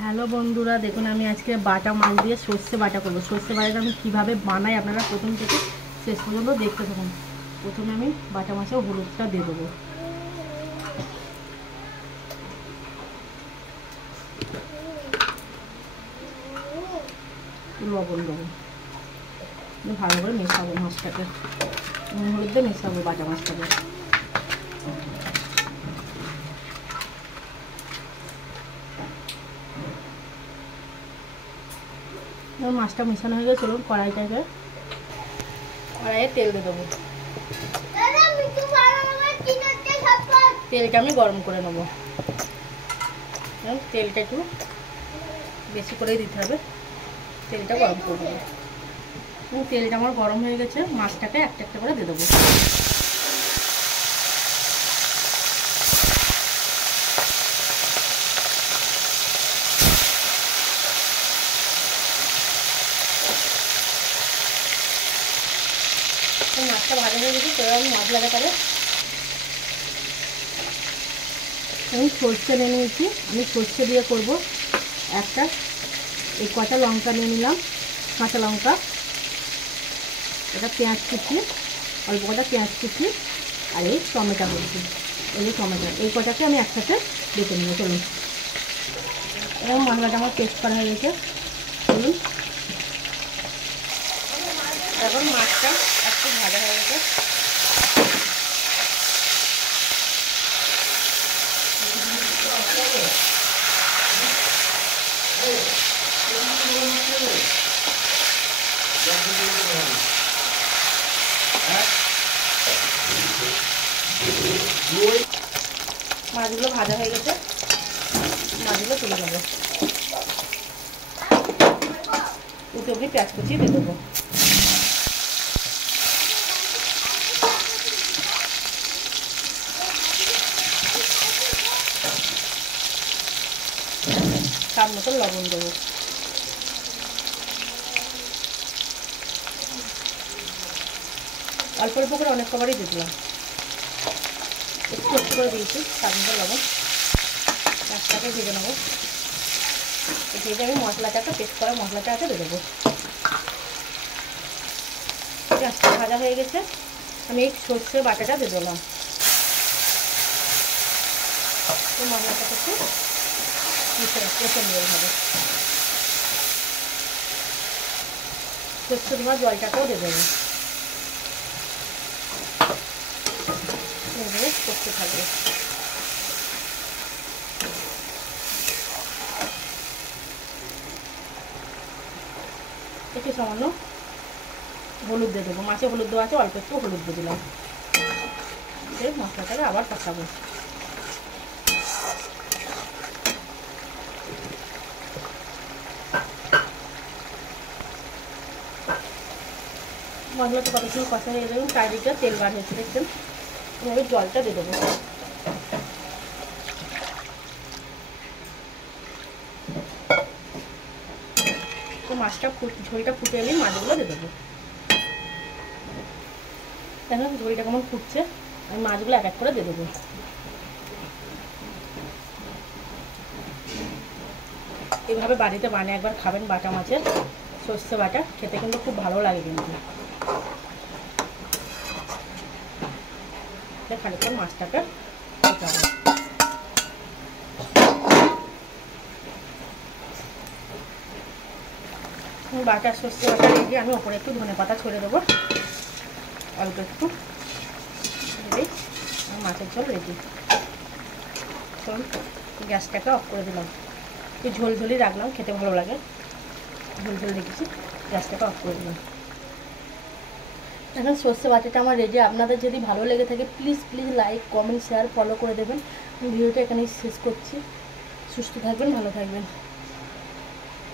Hello বন্ধুরা, দেখুন আমি আজকে বাটা মাছ দিয়ে সর্ষে বাটা করবো। সর্ষে বাটাটা আমি কীভাবে বানাই আপনারা প্রথম থেকে শেষ পর্যন্ত দেখতে থাকুন। প্রথমে আমি বাটা মাছে হলুদটা দিয়ে দেবো, লবণ দেবো, ভালো করে মেশাবো মাছটাকে, হলুদ দিয়ে মেশাবো বাটা মাছটাকে। মাছটা মেশানো হয়ে গেছে, চলুন কড়াইয়ে তেল দিয়ে দেবো। তেলটা আমি গরম করে নেবো, তেলটা একটু বেশি করেই দিতে হবে। তেলটা গরম করে দেবো, তেলটা আমার গরম হয়ে গেছে, মাছটাকে একটা একটা করে দিয়ে দেবো। মাছটা ভাজা হয়ে গেছে, তো আমি মশলাটা করে আমি সর্ষে নিয়ে নিয়েছি। আমি সর্ষে দিয়ে করব একটা, এই কটা লঙ্কা নিয়ে নিলাম, কাঁচা লঙ্কা, এটা পেঁয়াজ কুচি, অল্প কটা পেঁয়াজ কুচি, আর এই টমেটো কুচি, এই যে টমেটো, এই কটাকে আমি একসাথে বেটে নেবো। চলুন, এরকম মশলাটা আমার পেস্ট করা হয়ে গেছে। চলুন, এখন মাছটা একটু ভাজা হয়ে গেছে, মাছগুলো ভাজা হয়ে গেছে, মাছগুলো তুলে নেবো। উঠে পেঁয়াজ কুচি দিয়ে দেবো। স্বাদ মতো লবণ দেবো। অল্প অল্প করে অনেক খাবারই দিয়ে দিলাম, একটু একটু করে দিয়েছি স্বাদ মতো লবণ। মাছটাকে ভেজে নেবো, ভেজে আমি মশলাটাকে পেস্ট করা মশলাটাকে দিয়ে দেবো। পেঁয়াজটা ভাজা হয়ে গেছে, আমি এই সর্ষে বাটাটা দিয়ে দিলাম। মশলাটাকে একটু কষে নিয়ে হবে, সর্ষে ধোয়া জলটাকেও দিয়ে দেবো, করতে থাকবে। একটু সামান্য হলুদ দিয়ে দেবো, মাছে হলুদ দেওয়া আছে, অল্প একটু হলুদ দিয়ে দিলাম। মশলাটাকে আবার কষাবো। মশলাটা কত সময় কষা হয়ে যাবে, চারিদিকে তেল বার হয়েছে দেখছেন, এভাবে জলটা দিয়ে দেবো। তো মাছটা ঝোলটা ফুটে এলে মাছগুলো দিয়ে দেবো। দেখুন ঝোলটা কেমন ফুটছে, আমি মাছগুলো এক এক করে দিয়ে দেবো। এইভাবে বাড়িতে বানিয়ে একবার খাবেন, বাটা মাছের সর্ষে বাটা, খেতে কিন্তু খুব ভালো লাগে। কিন্তু খানিকক্ষণ মাছটাকে ফুটাবো। বাটা সর্ষে বাটা রেডি, আমি ওপরে একটু ধনে পাতা ছড়ে দেবো, অল্প একটু রেডি, মাছের ঝোল রেডি। চলুন, গ্যাসটাকে অফ করে দিলাম, একটু ঝোল ঝোলই রাখলাম, খেতে ভালো লাগে, ঝোল ঝোল রেখেছি, গ্যাসটাকে অফ করে দিলাম। এখন সর্ষে বাটাটা আমার রেডি। আপনাদের যদি ভালো লেগে থাকে please like comment share follow করে দেবেন। ভিডিওটা এখানেই শেষ করছি। সুস্থ থাকবেন, ভালো থাকবেন।